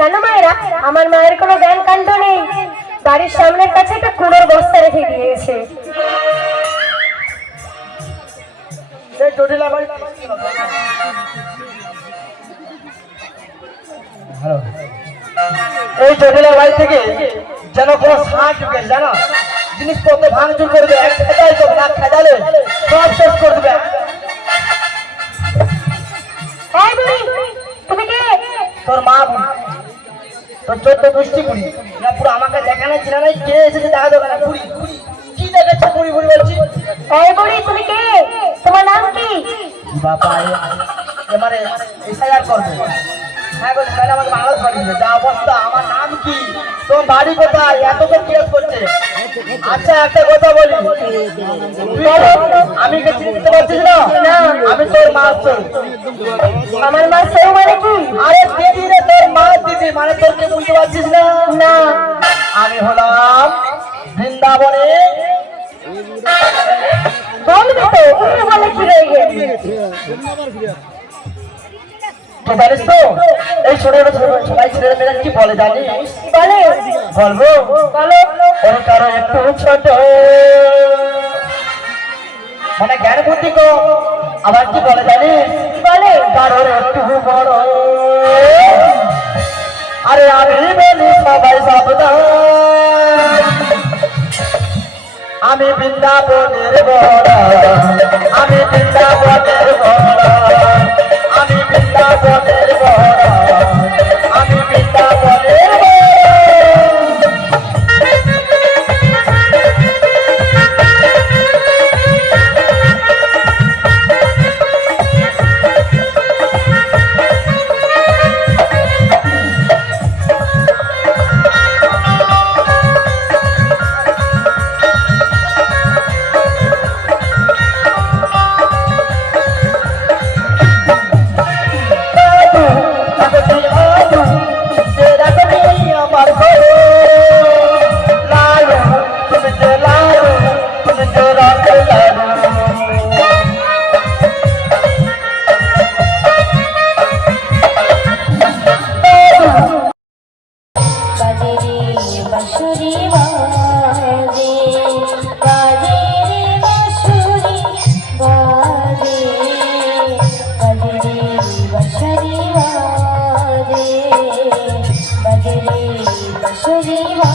জানো মায়েরা? আমার মায়ের কোনো জ্ঞান কাণ্ড নেই। বাড়ির সামনের কাছে একটা কুলোর বস্তা রেখে দিয়েছে। এই জটিলা বাড়ি থেকে যেন কোনো সাঁট জানো? জিনিসপত্র ভাঙচুর করবে এক খেদাই তো, না চোদ্দ দুষ্টি না পুরো আমাকে দেখানো ছিল না কে এসেছে দেখা দেবে না বুড়ি কি দেখাচ্ছে বুড়ি বুড়ি বলছি? এই বুড়ি তুমি কে? তোমার নাম কি? বাবা এবারে এসআইআর করবে। হ্যাঁ বলছি তাহলে আমাকে বাংলাদেশ পাঠিয়ে যা অবস্থা আমার নাম কি? তোমার বাড়ি কোথায়? এত তো কেস করছে। আচ্ছা একটা কথা বলি। আমি কে চিনতে পারছিস না। আমি তোর মা আমার মা সেও মানে কি? আরে দিদি দিদি মানে তোর কে বুঝতে পারছিস না? না। আমি হলাম বৃন্দাবনে। বলবে তো তুমি বলে কি রয়ে তো জানিস তো এই ছোট ছোট ছোট- সবাই ছেলেরা মেয়েরা কি বলে জানিস? বলে? বলব? বলো। ওর কারও একটু ছোট। মানে জ্ঞান বুদ্ধি কো আবার কি বলে জানিস? বলে? কারোর একটু বড়। আরে আমি বলি সবাই সাবধান আমি বৃন্দাবনের বড় আমি বৃন্দাবনের বড়। शिवा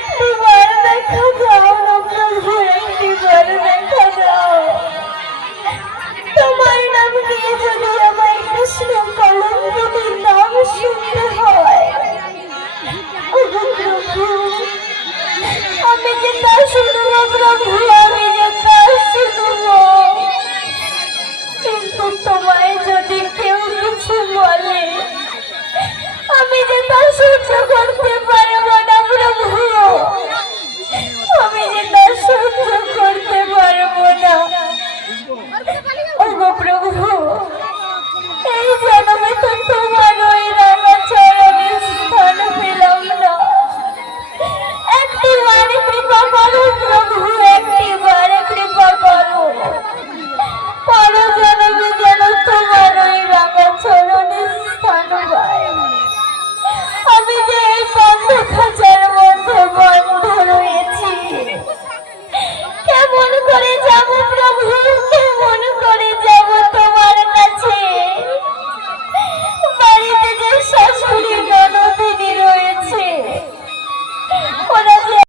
একটিবার দেখা দাও না প্রভু একটিবার দেখা দাও তোমার নাম নিয়ে যদি আমায় কৃষ্ণ